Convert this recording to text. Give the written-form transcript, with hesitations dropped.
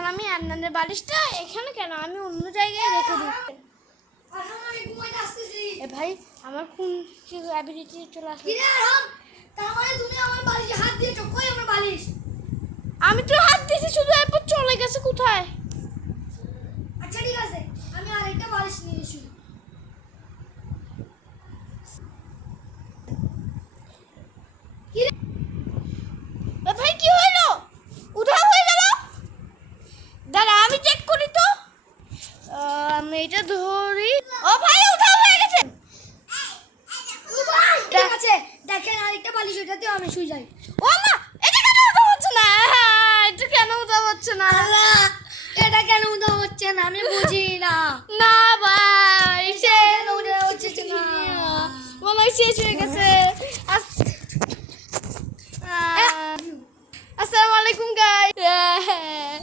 এখন আমি আদনানের বালিশটা এখানে কেন, আমি অন্য জায়গায় রেখে দিই। এ ভাই আমার কোন কি অ্যাবিলিটি চলে আসবে? আমি তো হাত দিয়েছি শুধু, এরপর চলে গেছে কোথায়? আচ্ছা ঠিক আছে, আমি আরেকটা বালিশ নিয়ে এসি। এ ভাই কি হইলো? উধাও হয়ে গেল। দাঁড়া আমি চেক করি তো। আমি এটা ধরি। ও ভাই উধাও হয়ে গেছে। ঠিক আছে, দেখেন আরেকটা বালিশ, ওটাতেও আমি শুয়ে যাই। ও মা, এটা কেন উধাও হচ্ছে না? এটা কেন উধাও হচ্ছে না? এটা কেন উদা হচ্ছে না আমি বুঝি না। না ভাই, কেন উদা হচ্ছে না? মনে হয় শেষ হয়ে গেছে। আসসালামু আলাইকুম গাইস।